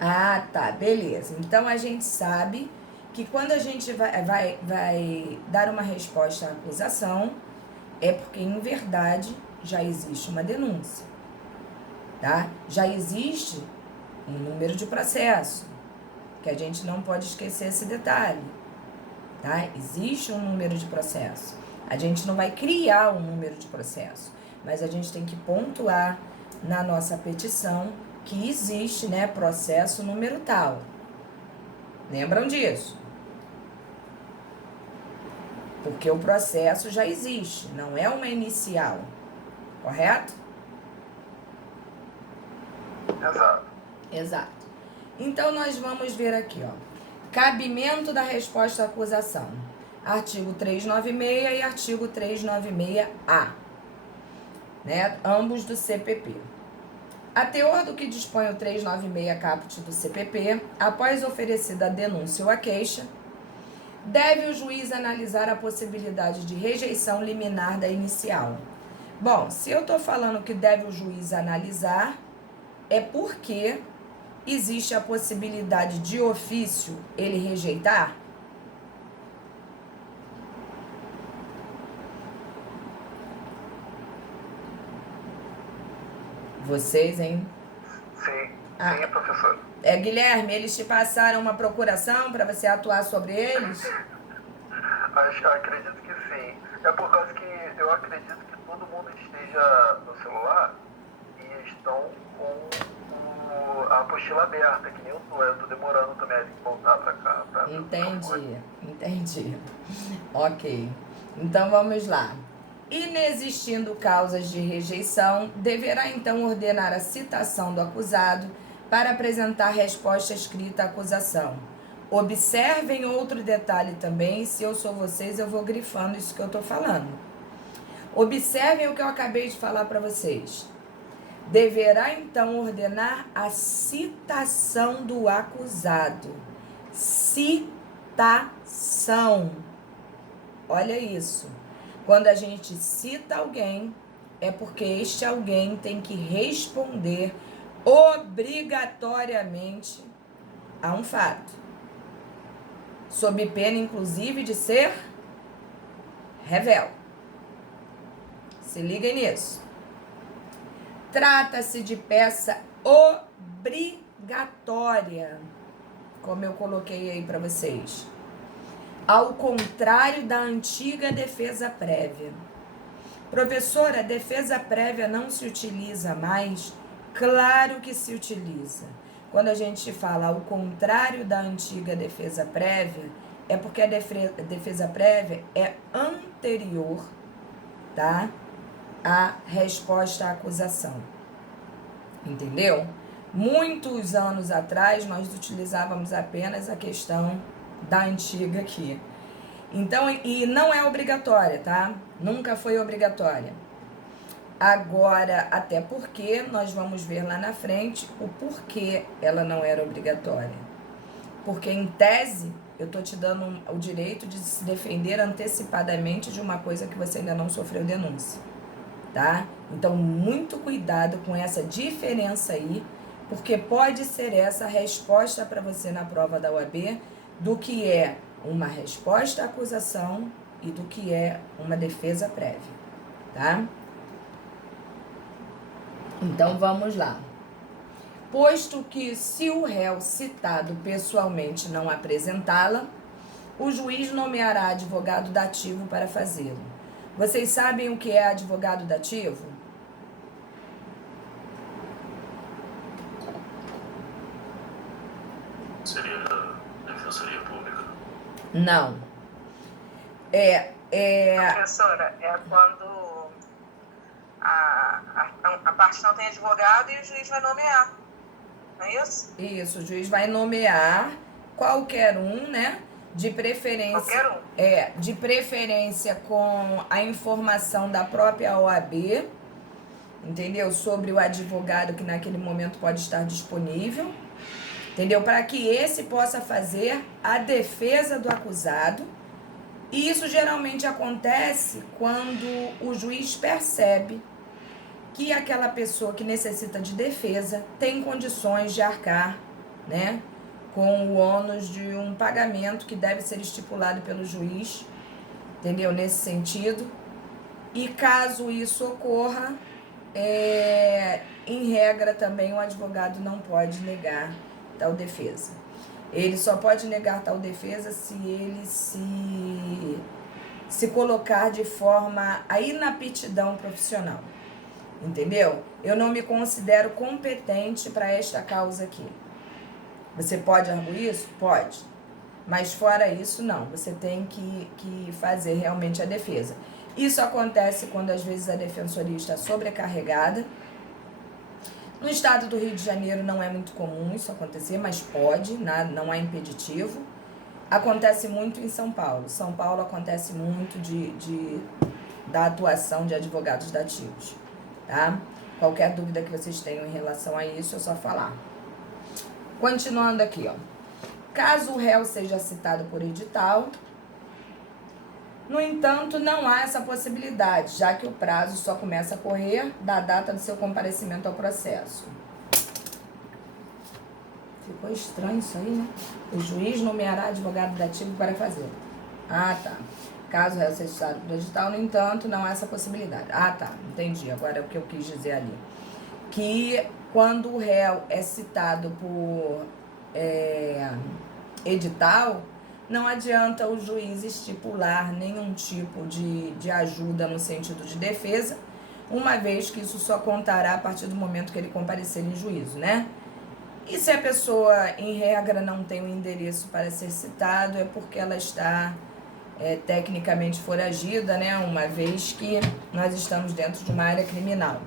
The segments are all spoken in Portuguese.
Ah, tá, beleza. Então a gente sabe que quando a gente vai dar uma resposta à acusação, é porque em verdade já existe uma denúncia, tá? Já existe um número de processo, que a gente não pode esquecer esse detalhe, tá? Existe um número de processo. A gente não vai criar um número de processo, mas a gente tem que pontuar na nossa petição que existe, né, processo número tal. Lembram disso? Porque o processo já existe, não é uma inicial, correto? Exato. Exato. Então, nós vamos ver aqui, ó. Cabimento da resposta à acusação. Artigo 396 e artigo 396-A, né? Ambos do CPP. A teor do que dispõe o 396 caput do CPP, após oferecida a denúncia ou a queixa, deve o juiz analisar a possibilidade de rejeição liminar da inicial. Bom, se eu estou falando que deve o juiz analisar, é porque existe a possibilidade de ofício ele rejeitar? Vocês, hein? Sim, sim, professor. Guilherme, eles te passaram uma procuração para você atuar sobre eles? Acredito que sim. É por causa que eu acredito que todo mundo esteja no celular e estão com a apostila aberta, que nem eu tô demorando também a voltar para cá. Entendi. Ok. Então vamos lá. Inexistindo causas de rejeição, deverá então ordenar a citação do acusado para apresentar resposta escrita à acusação. Observem outro detalhe também, se eu sou vocês, eu vou grifando isso que eu estou falando. Observem o que eu acabei de falar para vocês. Deverá então ordenar a citação do acusado. Citação. Olha isso. Quando a gente cita alguém, é porque este alguém tem que responder obrigatoriamente a um fato, sob pena, inclusive, de ser rével. Se liguem nisso. Trata-se de peça obrigatória, como eu coloquei aí para vocês. Ao contrário da antiga defesa prévia. Professora, a defesa prévia não se utiliza mais? Claro que se utiliza. Quando a gente fala ao contrário da antiga defesa prévia, é porque a defesa prévia é anterior, tá, à resposta à acusação. Entendeu? Muitos anos atrás, nós utilizávamos apenas a questão da antiga aqui. Então, e não é obrigatória, tá? Nunca foi obrigatória. Agora, até porque nós vamos ver lá na frente o porquê ela não era obrigatória. Porque, em tese, eu tô te dando o direito de se defender antecipadamente de uma coisa que você ainda não sofreu denúncia, tá? Então, muito cuidado com essa diferença aí, porque pode ser essa a resposta para você na prova da OAB do que é uma resposta à acusação e do que é uma defesa prévia, tá? Então, vamos lá. Posto que, se o réu citado pessoalmente não apresentá-la, o juiz nomeará advogado dativo para fazê-lo. Vocês sabem o que é advogado dativo? Seria a Defensoria Pública? Não. Professora, é quando a parte não tem advogado e o juiz vai nomear, não é isso? Isso, o juiz vai nomear qualquer um, né? De preferência. Qualquer um. De preferência com a informação da própria OAB, entendeu? Sobre o advogado que naquele momento pode estar disponível, entendeu? Para que esse possa fazer a defesa do acusado. E isso geralmente acontece quando o juiz percebe que aquela pessoa que necessita de defesa tem condições de arcar, né? Com o ônus de um pagamento que deve ser estipulado pelo juiz, entendeu? Nesse sentido. E caso isso ocorra, em regra também o advogado não pode negar tal defesa. Ele só pode negar tal defesa se ele se colocar de forma a inaptidão profissional, entendeu? Eu não me considero competente para esta causa aqui. Você pode arguir isso? Pode. Mas fora isso, não. Você tem que fazer realmente a defesa. Isso acontece quando às vezes a defensoria está sobrecarregada. No estado do Rio de Janeiro não é muito comum isso acontecer, mas pode, não há impeditivo. Acontece muito em São Paulo. São Paulo acontece muito da atuação de advogados dativos, tá? Qualquer dúvida que vocês tenham em relação a isso, é só falar. Continuando aqui, ó. Caso o réu seja citado por edital, no entanto, não há essa possibilidade, já que o prazo só começa a correr da data do seu comparecimento ao processo. Ficou estranho isso aí, né? O juiz nomeará advogado dativo para fazer. Ah, tá. Caso o réu seja citado por edital, no entanto, não há essa possibilidade. Ah, tá. Entendi. Agora é o que eu quis dizer ali. Que quando o réu é citado por edital, não adianta o juiz estipular nenhum tipo de ajuda no sentido de defesa, uma vez que isso só contará a partir do momento que ele comparecer em juízo, né? E se a pessoa, em regra, não tem o endereço para ser citado, é porque ela está tecnicamente foragida, né? Uma vez que nós estamos dentro de uma área criminal.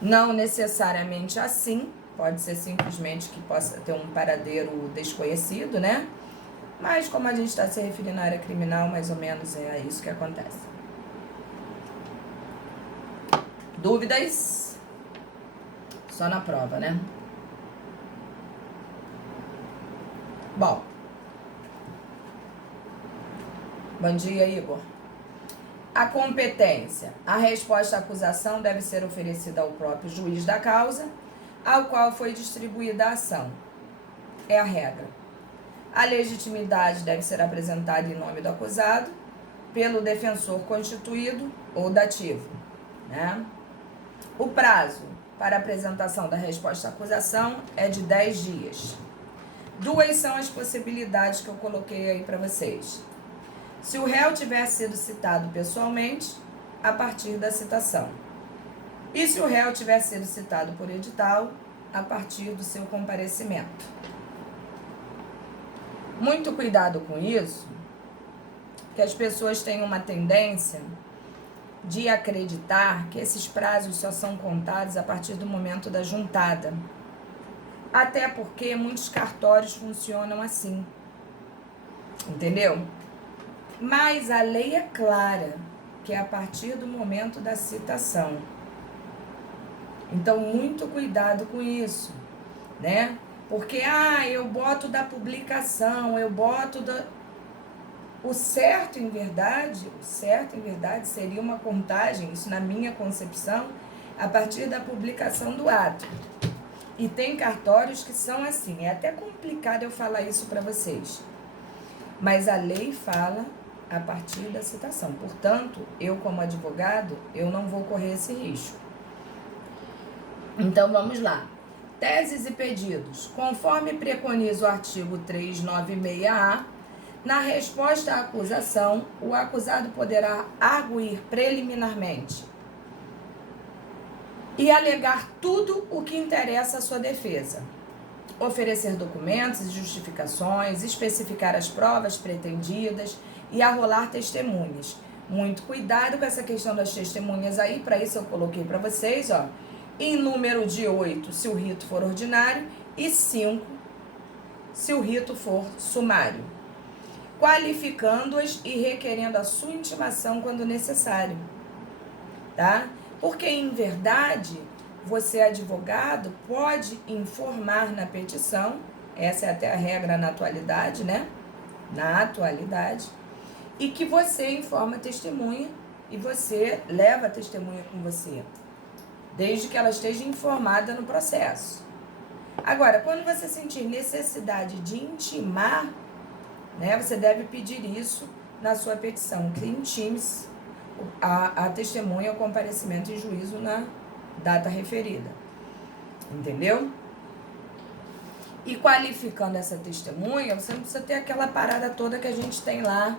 Não necessariamente assim, pode ser simplesmente que possa ter um paradeiro desconhecido, né? Mas como a gente está se referindo à área criminal, mais ou menos é isso que acontece. Dúvidas? Só na prova, né? Bom. Bom dia, Igor. A competência. A resposta à acusação deve ser oferecida ao próprio juiz da causa, ao qual foi distribuída a ação. É a regra. A legitimidade deve ser apresentada em nome do acusado, pelo defensor constituído ou dativo, né? O prazo para apresentação da resposta à acusação é de 10 dias. Duas são as possibilidades que eu coloquei aí para vocês. Se o réu tiver sido citado pessoalmente, a partir da citação. E se o réu tiver sido citado por edital, a partir do seu comparecimento. Muito cuidado com isso, que as pessoas têm uma tendência de acreditar que esses prazos só são contados a partir do momento da juntada. Até porque muitos cartórios funcionam assim. Entendeu? Mas a lei é clara, que é a partir do momento da citação. Então, muito cuidado com isso, né? Porque, eu boto da publicação, eu boto da... O certo, em verdade, seria uma contagem, isso na minha concepção, a partir da publicação do ato. E tem cartórios que são assim, é até complicado eu falar isso para vocês. Mas a lei fala a partir da citação. Portanto, eu como advogado, eu não vou correr esse risco. Então, vamos lá. Teses e pedidos. Conforme preconiza o artigo 396-A, na resposta à acusação, o acusado poderá arguir preliminarmente e alegar tudo o que interessa à sua defesa, oferecer documentos e justificações, especificar as provas pretendidas e arrolar testemunhas. Muito cuidado com essa questão das testemunhas aí, para isso eu coloquei para vocês, ó, em número de 8, se o rito for ordinário, e 5, se o rito for sumário, qualificando-as e requerendo a sua intimação quando necessário, tá? Porque, em verdade, você, advogado, pode informar na petição, essa é até a regra na atualidade, né? Na atualidade, e que você informa a testemunha e você leva a testemunha com você, desde que ela esteja informada no processo. Agora, quando você sentir necessidade de intimar, né, você deve pedir isso na sua petição, que intime-se a testemunha ao comparecimento em juízo na data referida. Entendeu? E qualificando essa testemunha, você não precisa ter aquela parada toda que a gente tem lá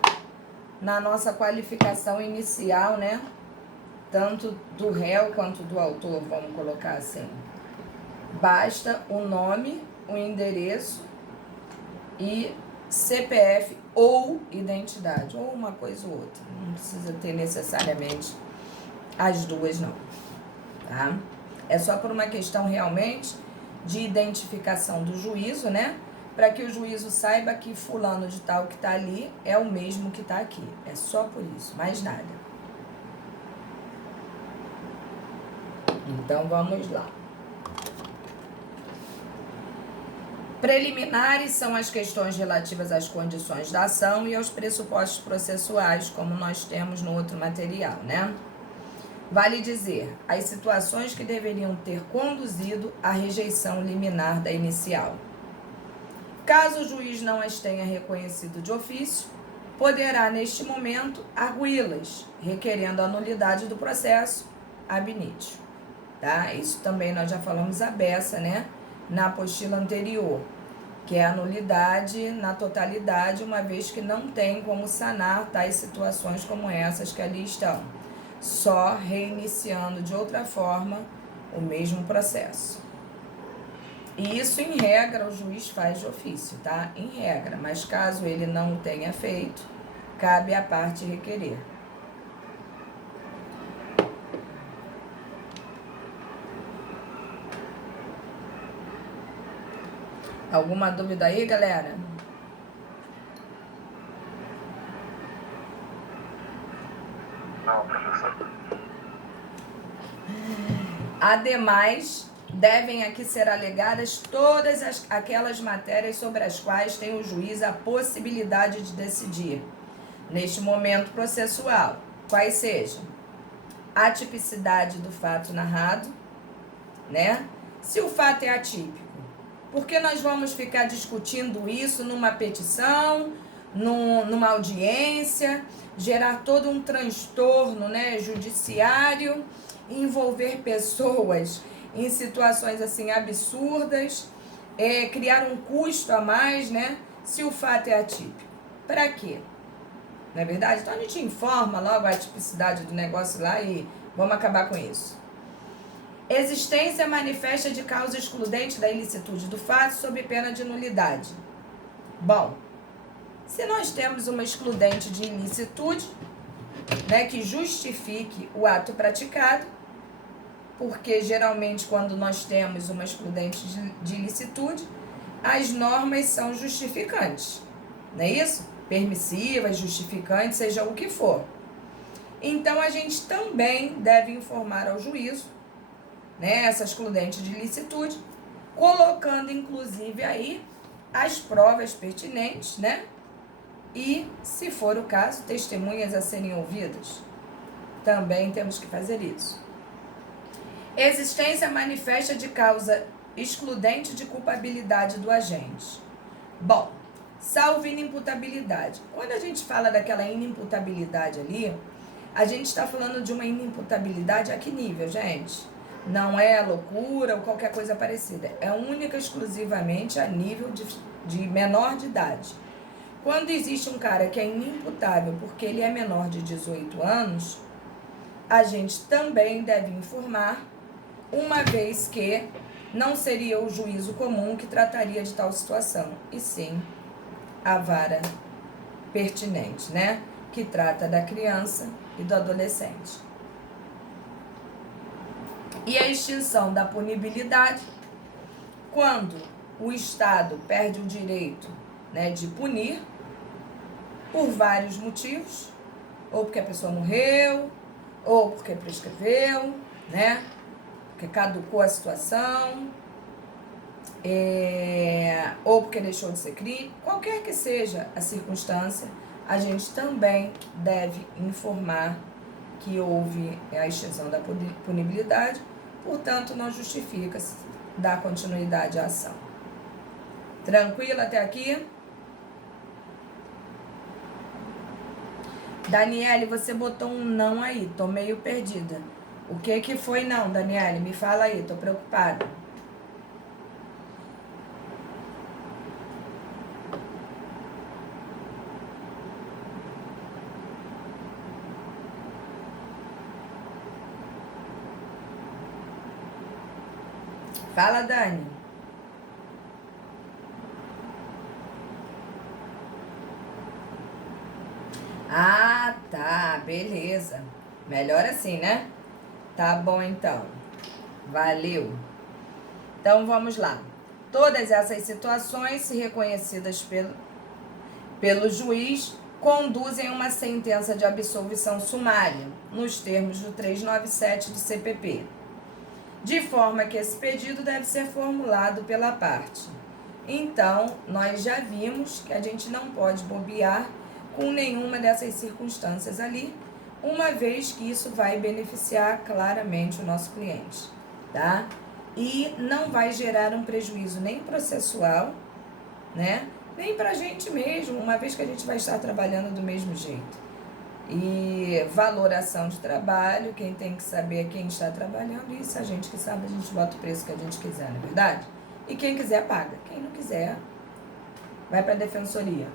na nossa qualificação inicial, né? Tanto do réu quanto do autor, vamos colocar assim. Basta o nome, o endereço e CPF ou identidade, ou uma coisa ou outra. Não precisa ter necessariamente as duas, não. Tá? É só por uma questão realmente de identificação do juízo, né? Para que o juízo saiba que fulano de tal que está ali é o mesmo que está aqui. É só por isso, mais nada. Então, vamos lá. Preliminares são as questões relativas às condições da ação e aos pressupostos processuais, como nós temos no outro material, né? Vale dizer, as situações que deveriam ter conduzido à rejeição liminar da inicial. Caso o juiz não as tenha reconhecido de ofício, poderá, neste momento, arguí-las, requerendo a nulidade do processo ab initio. Tá? Isso também nós já falamos à beça, né? Na apostila anterior, que é a nulidade na totalidade, uma vez que não tem como sanar tais situações como essas que ali estão, só reiniciando de outra forma o mesmo processo. E isso, em regra, o juiz faz de ofício, tá? Em regra, mas caso ele não o tenha feito, cabe à parte requerer. Alguma dúvida aí, galera? Não, professor. Ademais, devem aqui ser alegadas todas aquelas matérias sobre as quais tem o juiz a possibilidade de decidir, neste momento processual, quais sejam a tipicidade do fato narrado, né? Se o fato é atípico, por que nós vamos ficar discutindo isso numa petição, numa audiência, gerar todo um transtorno, né, judiciário, envolver pessoas em situações assim absurdas, criar um custo a mais, né, se o fato é atípico? Para quê? Não é verdade? Então a gente informa logo a tipicidade do negócio lá e vamos acabar com isso. Existência manifesta de causa excludente da ilicitude do fato sob pena de nulidade. Bom, se nós temos uma excludente de ilicitude, né, que justifique o ato praticado, porque geralmente quando nós temos uma excludente de ilicitude, as normas são justificantes, não é isso? Permissivas, justificantes, seja o que for. Então a gente também deve informar ao juízo, né, essa excludente de ilicitude, colocando inclusive aí as provas pertinentes, né? E, se for o caso, testemunhas a serem ouvidas. Também temos que fazer isso. Existência manifesta de causa excludente de culpabilidade do agente. Bom, salvo inimputabilidade. Quando a gente fala daquela inimputabilidade ali, a gente está falando de uma inimputabilidade a que nível, gente? Não é loucura ou qualquer coisa parecida. É única e exclusivamente a nível de menor de idade. Quando existe um cara que é inimputável porque ele é menor de 18 anos, a gente também deve informar, uma vez que não seria o juízo comum que trataria de tal situação, e sim a vara pertinente, né? Que trata da criança e do adolescente. E a extinção da punibilidade, quando o Estado perde o direito, né, de punir, por vários motivos, ou porque a pessoa morreu, ou porque prescreveu, né, porque caducou a situação, ou porque deixou de ser crime, qualquer que seja a circunstância, a gente também deve informar que houve a extinção da punibilidade, portanto, não justifica-se dar continuidade à ação. Tranquilo até aqui? Daniele, você botou um não aí, tô meio perdida. O que foi não, Daniele? Me fala aí, tô preocupada. Fala, Dani. Ah, tá, beleza. Melhor assim, né? Tá bom, então. Valeu. Então, vamos lá. Todas essas situações, se reconhecidas pelo juiz, conduzem a uma sentença de absolvição sumária, nos termos do 397 do CPP, de forma que esse pedido deve ser formulado pela parte. Então, nós já vimos que a gente não pode bobear com nenhuma dessas circunstâncias ali, uma vez que isso vai beneficiar claramente o nosso cliente, tá? E não vai gerar um prejuízo nem processual, né? Nem pra gente mesmo, uma vez que a gente vai estar trabalhando do mesmo jeito. E valoração de trabalho, quem tem que saber é quem está trabalhando, e se a gente que sabe, a gente bota o preço que a gente quiser, não é verdade? E quem quiser paga, quem não quiser vai pra defensoria.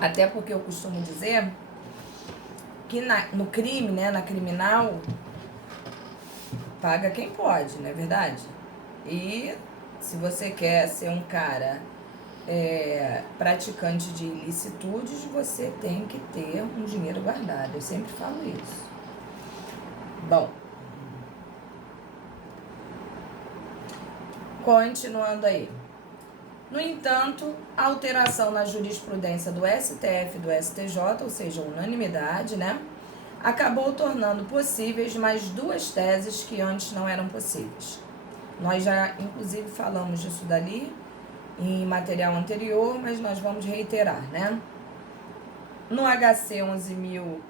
Até porque eu costumo dizer que no crime, né, na criminal, paga quem pode, não é verdade? E se você quer ser um cara praticante de ilicitudes, você tem que ter um dinheiro guardado. Eu sempre falo isso. Bom, continuando aí. No entanto, a alteração na jurisprudência do STF e do STJ, ou seja, unanimidade, né, acabou tornando possíveis mais duas teses que antes não eram possíveis. Nós já, inclusive, falamos disso dali em material anterior, mas nós vamos reiterar, né? No HC 11.000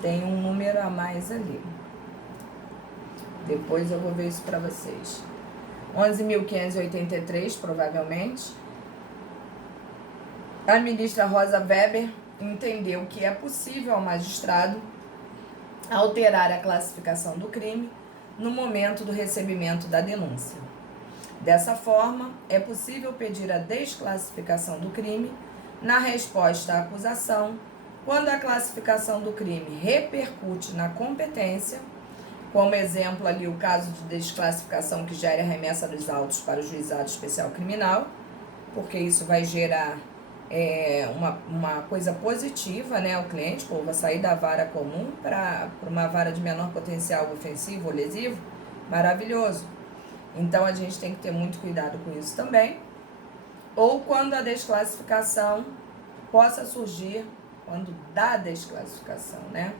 tem um número a mais ali. Depois eu vou ver isso para vocês. 11.583, provavelmente. A ministra Rosa Weber entendeu que é possível ao magistrado alterar a classificação do crime no momento do recebimento da denúncia. Dessa forma, é possível pedir a desclassificação do crime na resposta à acusação, quando a classificação do crime repercute na competência, como exemplo ali o caso de desclassificação que gere a remessa dos autos para o juizado especial criminal, porque isso vai gerar uma coisa positiva, né, ao cliente, pô, vai sair da vara comum para uma vara de menor potencial ofensivo ou lesivo, maravilhoso. Então, a gente tem que ter muito cuidado com isso também. Ou quando a desclassificação possa surgir, quando da desclassificação, né,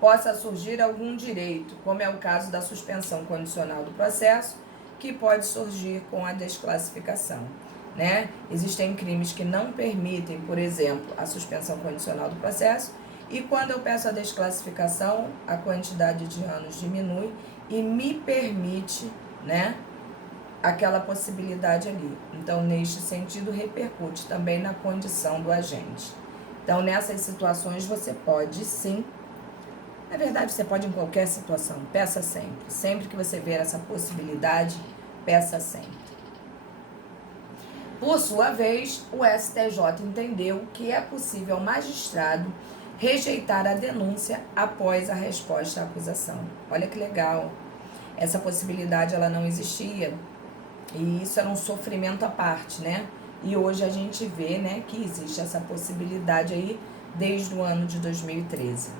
possa surgir algum direito, como é o caso da suspensão condicional do processo, que pode surgir com a desclassificação, né? Existem crimes que não permitem, por exemplo, a suspensão condicional do processo, e quando eu peço a desclassificação, a quantidade de anos diminui e me permite, né, aquela possibilidade ali. Então, neste sentido, repercute também na condição do agente. Então, nessas situações, você pode sim, na verdade, você pode em qualquer situação, peça sempre. Sempre que você ver essa possibilidade, peça sempre. Por sua vez, o STJ entendeu que é possível ao magistrado rejeitar a denúncia após a resposta à acusação. Olha que legal. Essa possibilidade ela não existia e isso era um sofrimento à parte, né? E hoje a gente vê, né, que existe essa possibilidade aí desde o ano de 2013.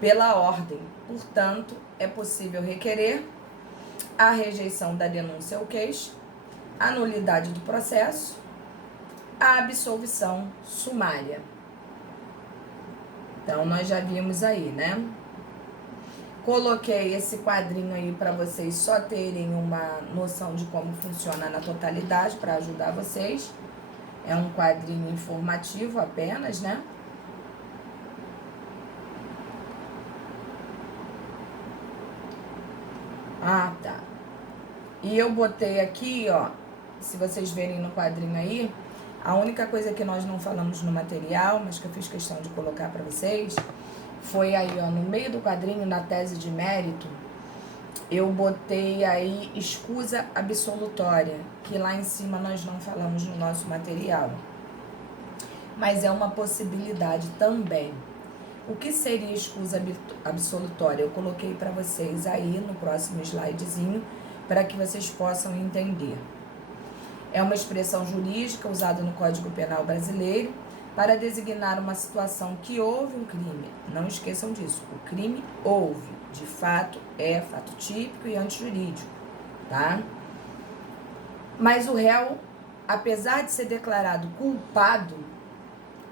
Pela ordem, portanto, é possível requerer a rejeição da denúncia ou queixa, a nulidade do processo, a absolvição sumária. Então, nós já vimos aí, né? Coloquei esse quadrinho aí para vocês só terem uma noção de como funciona na totalidade, para ajudar vocês. É um quadrinho informativo apenas, né? Ah, tá. E eu botei aqui, ó, se vocês verem no quadrinho aí, a única coisa que nós não falamos no material, mas que eu fiz questão de colocar para vocês, foi aí, ó, no meio do quadrinho, na tese de mérito, eu botei aí escusa absolutória, que lá em cima nós não falamos no nosso material. Mas é uma possibilidade também. O que seria escusa absolutória? Eu coloquei para vocês aí no próximo slidezinho, para que vocês possam entender. É uma expressão jurídica usada no Código Penal brasileiro para designar uma situação que houve um crime. Não esqueçam disso, o crime houve, de fato, é fato típico e antijurídico, tá? Mas o réu, apesar de ser declarado culpado,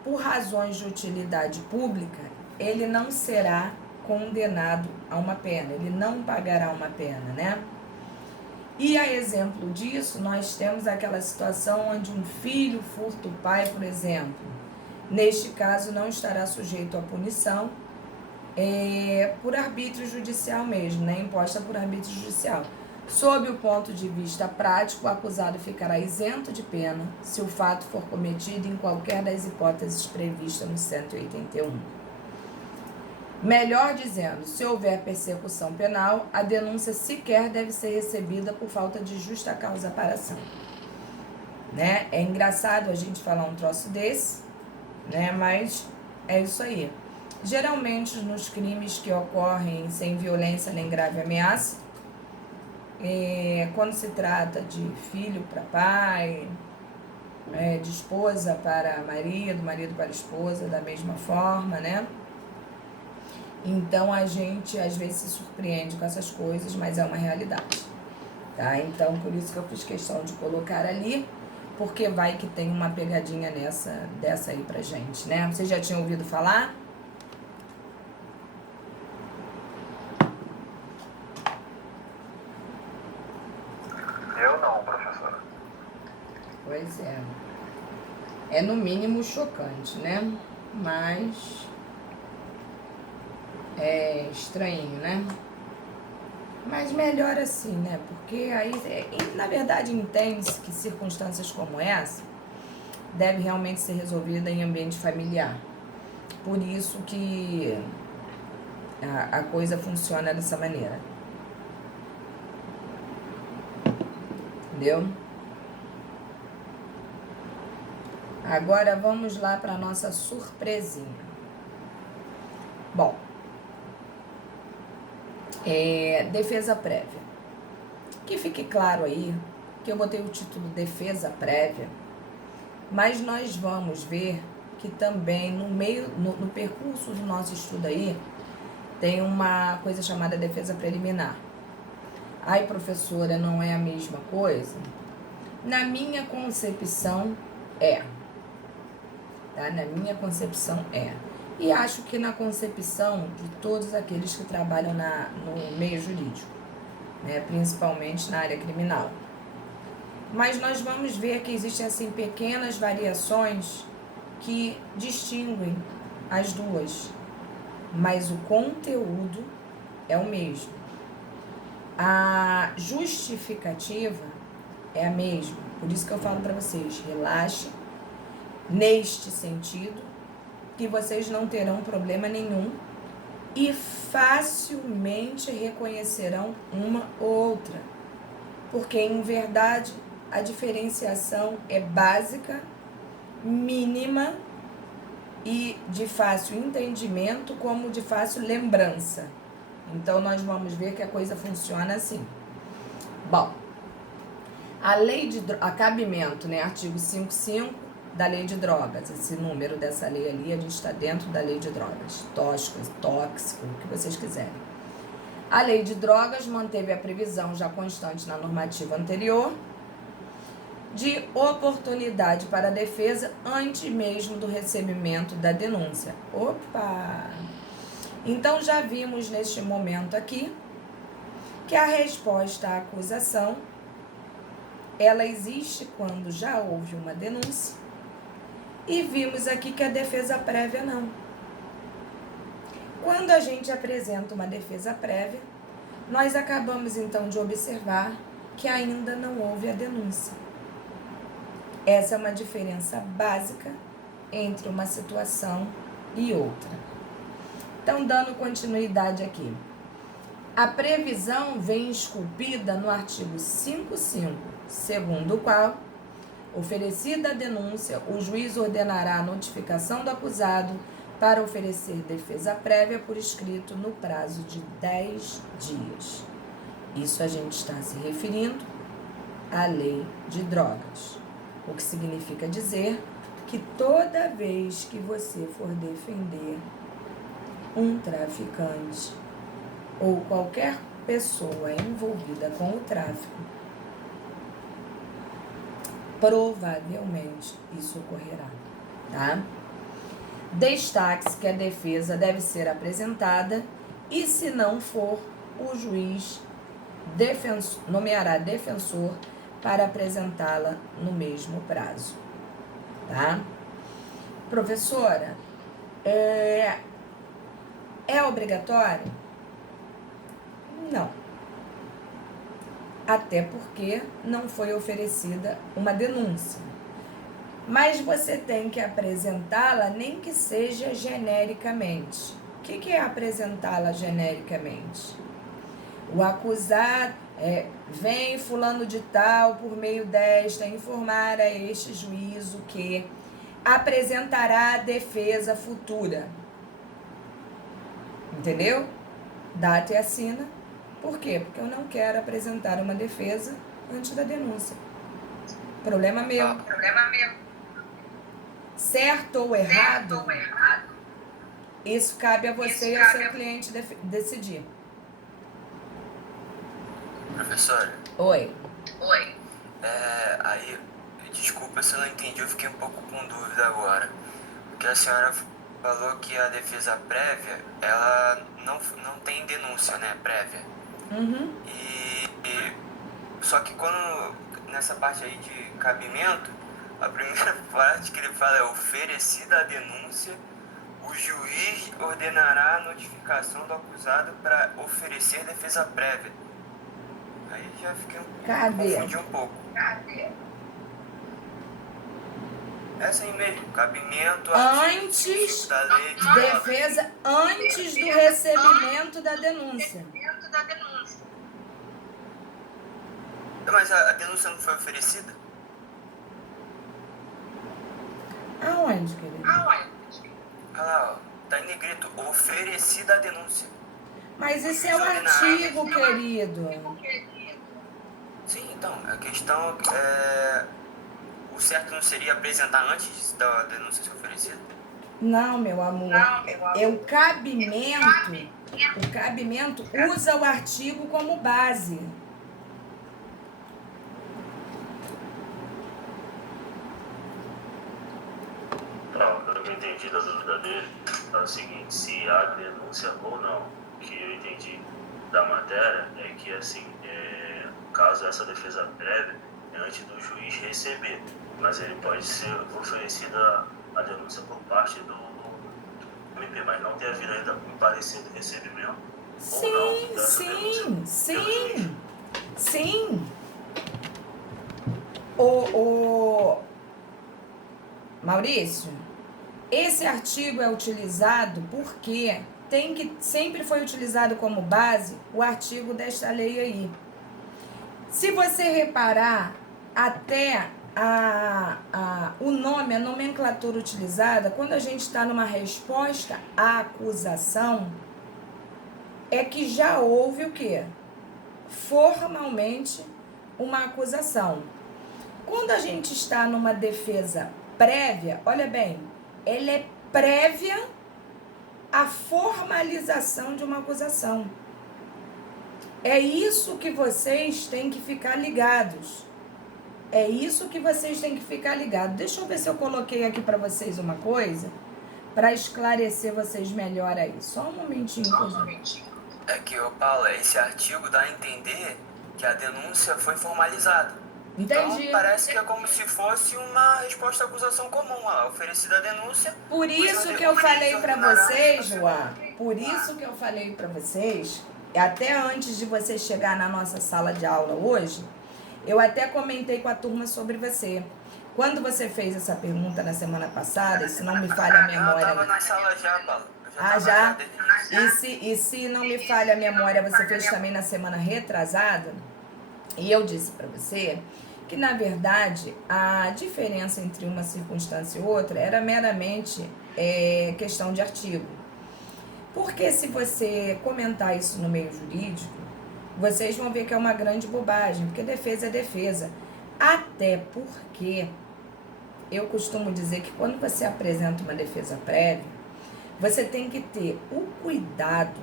por razões de utilidade pública, ele não será condenado a uma pena, ele não pagará uma pena, né? E a exemplo disso, nós temos aquela situação onde um filho furta o pai, por exemplo. Neste caso, não estará sujeito à punição por arbítrio judicial mesmo, né? Imposta por arbítrio judicial. Sob o ponto de vista prático, o acusado ficará isento de pena se o fato for cometido em qualquer das hipóteses previstas no 181. Melhor dizendo, se houver persecução penal, a denúncia sequer deve ser recebida por falta de justa causa para ação. Né? É engraçado a gente falar um troço desse, né? Mas é isso aí. Geralmente, nos crimes que ocorrem sem violência nem grave ameaça, quando se trata de filho para pai, de esposa para marido, marido para esposa, da mesma forma, né? Então, a gente às vezes se surpreende com essas coisas, mas é uma realidade, tá? Então, por isso que eu fiz questão de colocar ali, porque vai que tem uma pegadinha dessa aí pra gente, né? Vocês já tinham ouvido falar? Eu não, professora. Pois é. É no mínimo chocante, né? Mas é estranho, né? Mas melhor assim, né? Porque aí, na verdade, entende-se que circunstâncias como essa devem realmente ser resolvidas em ambiente familiar. Por isso que a coisa funciona dessa maneira. Entendeu? Agora vamos lá para a nossa surpresinha. Bom, defesa prévia. Que fique claro aí que eu botei o título defesa prévia, mas nós vamos ver que também no percurso do nosso estudo aí tem uma coisa chamada defesa preliminar. Ai, professora, não é a mesma coisa? Na minha concepção é. Tá? Na minha concepção é. E acho que na concepção de todos aqueles que trabalham no meio jurídico, né? Principalmente na área criminal. Mas nós vamos ver que existem assim pequenas variações que distinguem as duas, mas o conteúdo é o mesmo. A justificativa é a mesma, por isso que eu falo para vocês, relaxe neste sentido, que vocês não terão problema nenhum e facilmente reconhecerão uma ou outra, porque em verdade a diferenciação é básica, mínima e de fácil entendimento como de fácil lembrança. Então nós vamos ver que a coisa funciona assim. Bom, a lei de cabimento, né, artigo 55 da lei de drogas, esse número dessa lei ali, a gente está dentro da lei de drogas, tóxico, o que vocês quiserem. A lei de drogas manteve a previsão já constante na normativa anterior de oportunidade para a defesa antes mesmo do recebimento da denúncia. Opa! Então já vimos neste momento aqui que a resposta à acusação ela existe quando já houve uma denúncia. E vimos aqui que a defesa prévia não. Quando a gente apresenta uma defesa prévia, nós acabamos então de observar que ainda não houve a denúncia. Essa é uma diferença básica entre uma situação e outra. Então, dando continuidade aqui. A previsão vem esculpida no artigo 5.5, segundo o qual, oferecida a denúncia, o juiz ordenará a notificação do acusado para oferecer defesa prévia por escrito no prazo de 10 dias. Isso a gente está se referindo à lei de drogas, o que significa dizer que toda vez que você for defender um traficante ou qualquer pessoa envolvida com o tráfico, provavelmente isso ocorrerá, tá? Destaque-se que a defesa deve ser apresentada e, se não for, o juiz nomeará defensor para apresentá-la no mesmo prazo, tá? Professora, é obrigatório? Não. Até porque não foi oferecida uma denúncia. Mas você tem que apresentá-la, nem que seja genericamente. O que é apresentá-la genericamente? O acusado vem fulano de tal, por meio desta, informar a este juízo que apresentará a defesa futura. Entendeu? Data e assina. Por quê? Porque eu não quero apresentar uma defesa antes da denúncia. Problema meu. Certo ou errado, isso cabe a você e ao seu cliente decidir. Professora. Oi. Aí, desculpa se eu não entendi, eu fiquei um pouco com dúvida agora. Porque a senhora falou que a defesa prévia, ela não tem denúncia, né, prévia. Uhum. Só que quando, nessa parte aí de cabimento, a primeira parte que ele fala é oferecida a denúncia, o juiz ordenará a notificação do acusado para oferecer defesa prévia. Aí já fiquei confundi um pouco. Essa aí mesmo, cabimento, antes da lei de defesa antes do recebimento da denúncia. Mas a denúncia não foi oferecida? Aonde, querido? Olha lá, ó, tá em negrito, oferecida a denúncia. Mas isso é o artigo, querido. Sim, então, a questão é... O certo não seria apresentar antes da denúncia ser oferecida? Não, meu amor. O cabimento usa o artigo como base. Não, pelo que eu entendi da dúvida dele, é o seguinte, se há denúncia ou não. O que eu entendi da matéria é que, assim, caso essa defesa prévia é antes do juiz receber, mas ele pode ser oferecida a denúncia por parte do MP, mas não ter havido ainda um parecer de recebimento. Sim. O Maurício, esse artigo é utilizado porque sempre foi utilizado como base o artigo desta lei aí. Se você reparar, até o nome, a nomenclatura utilizada, quando a gente está numa resposta à acusação, é que já houve o quê? Formalmente uma acusação. Quando a gente está numa defesa prévia, olha bem, ela é prévia à formalização de uma acusação. É isso que vocês têm que ficar ligados. Deixa eu ver se eu coloquei aqui para vocês uma coisa, para esclarecer vocês melhor aí. Só um momentinho. É que, Paula, esse artigo dá a entender que a denúncia foi formalizada. Entendi. Então, parece que é como se fosse uma resposta à acusação comum, oferecida a denúncia. Por isso que eu falei para vocês, João, até antes de você chegar na nossa sala de aula hoje, eu até comentei com a turma sobre você. Quando você fez essa pergunta na semana passada, e se não me falha a memória... Eu tava na sala já, Paulo. Já? E se não me falha a memória, você fez também na semana retrasada? E eu disse para você que, na verdade, a diferença entre uma circunstância e outra era meramente questão de artigo. Porque se você comentar isso no meio jurídico, vocês vão ver que é uma grande bobagem, porque defesa é defesa. Até porque eu costumo dizer que quando você apresenta uma defesa prévia, você tem que ter o cuidado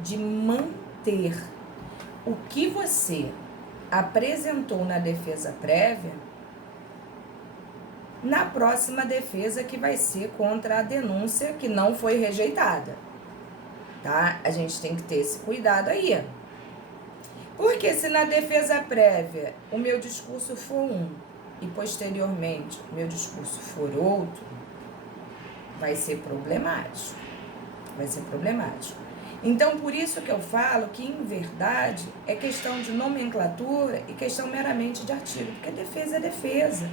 de manter o que você apresentou na defesa prévia na próxima defesa, que vai ser contra a denúncia que não foi rejeitada, tá? A gente tem que ter esse cuidado aí. Porque se na defesa prévia o meu discurso for um e posteriormente o meu discurso for outro, vai ser problemático. Vai ser problemático. Então, por isso que eu falo que, em verdade, é questão de nomenclatura e questão meramente de artigo, porque defesa é defesa.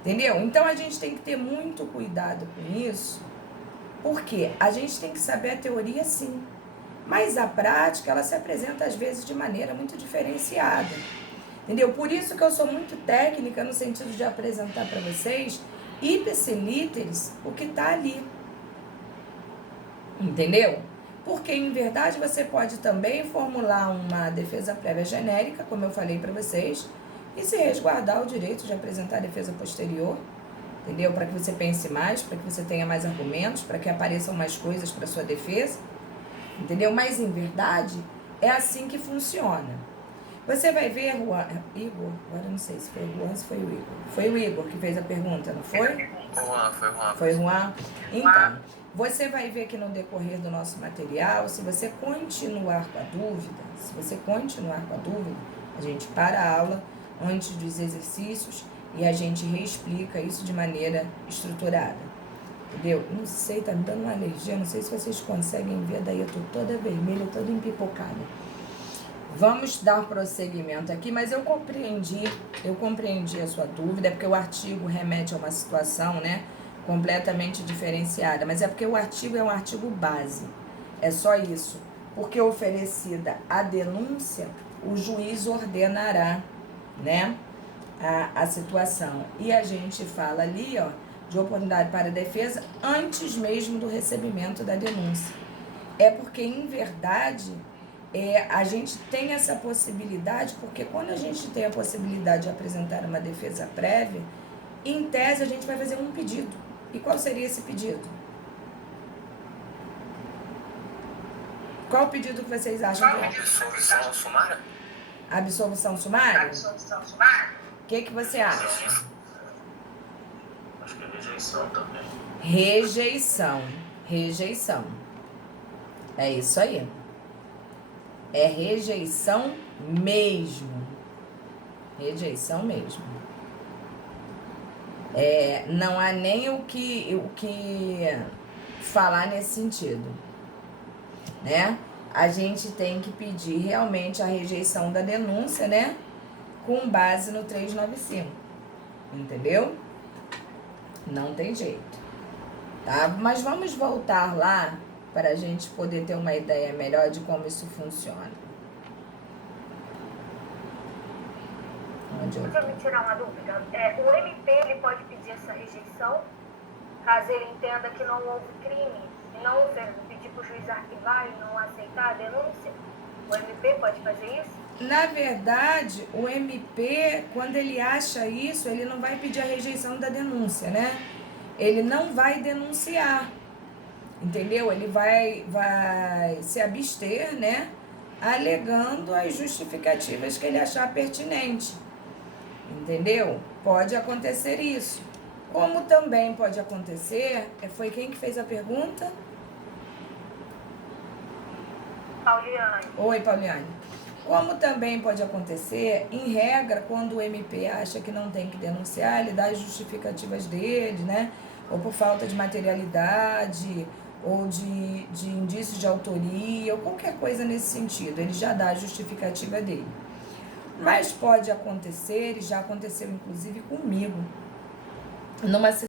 Entendeu? Então, a gente tem que ter muito cuidado com isso, porque a gente tem que saber a teoria, sim, mas a prática, ela se apresenta, às vezes, de maneira muito diferenciada. Entendeu? Por isso que eu sou muito técnica no sentido de apresentar para vocês, ipse literis, o que está ali. Entendeu? Porque, em verdade, você pode também formular uma defesa prévia genérica, como eu falei para vocês, e se resguardar o direito de apresentar a defesa posterior, entendeu? Para que você pense mais, para que você tenha mais argumentos, para que apareçam mais coisas para sua defesa, entendeu? Mas, em verdade, é assim que funciona. Você vai ver, Igor, agora eu não sei se foi o Juan ou se foi o Igor. Foi o Igor que fez a pergunta, não foi? Foi o Juan. Foi o Juan? Então, você vai ver que no decorrer do nosso material, se você continuar com a dúvida, a gente para a aula antes dos exercícios e a gente reexplica isso de maneira estruturada. Entendeu? Não sei, tá me dando uma alergia, não sei se vocês conseguem ver, daí eu tô toda vermelha, toda empipocada. Vamos dar prosseguimento aqui, mas eu compreendi a sua dúvida, é porque o artigo remete a uma situação, né, completamente diferenciada, mas é porque o artigo é um artigo base, é só isso, porque oferecida a denúncia, o juiz ordenará, né, a situação, e a gente fala ali, ó, de oportunidade para a defesa antes mesmo do recebimento da denúncia. É porque, em verdade, a gente tem essa possibilidade, porque quando a gente tem a possibilidade de apresentar uma defesa prévia, em tese a gente vai fazer um pedido. E qual seria esse pedido? Qual o pedido que vocês acham? Absolvição sumária? Absolvição sumária? Absolvição sumária? O que você acha? Acho que é rejeição também. Rejeição. É isso aí. É rejeição mesmo. Rejeição mesmo. Não há nem o que falar nesse sentido, né? A gente tem que pedir realmente a rejeição da denúncia, né? Com base no 395, entendeu? Não tem jeito, tá? Mas vamos voltar lá para a gente poder ter uma ideia melhor de como isso funciona. Deixa eu me tirar uma dúvida. O MP ele pode pedir essa rejeição caso ele entenda que não houve crime e não pedir para o juiz arquivar e não aceitar a denúncia? O MP pode fazer isso? Na verdade, o MP, quando ele acha isso, ele não vai pedir a rejeição da denúncia, né? Ele não vai denunciar, entendeu? Ele vai se abster, né? Alegando as justificativas que ele achar pertinente, entendeu? Pode acontecer isso. Como também pode acontecer, foi quem que fez a pergunta? Pauliane. Oi, Pauliane. Como também pode acontecer, em regra, quando o MP acha que não tem que denunciar, ele dá as justificativas dele, né? Ou por falta de materialidade, ou de indício de autoria, ou qualquer coisa nesse sentido. Ele já dá a justificativa dele. Mas pode acontecer, e já aconteceu inclusive comigo, numa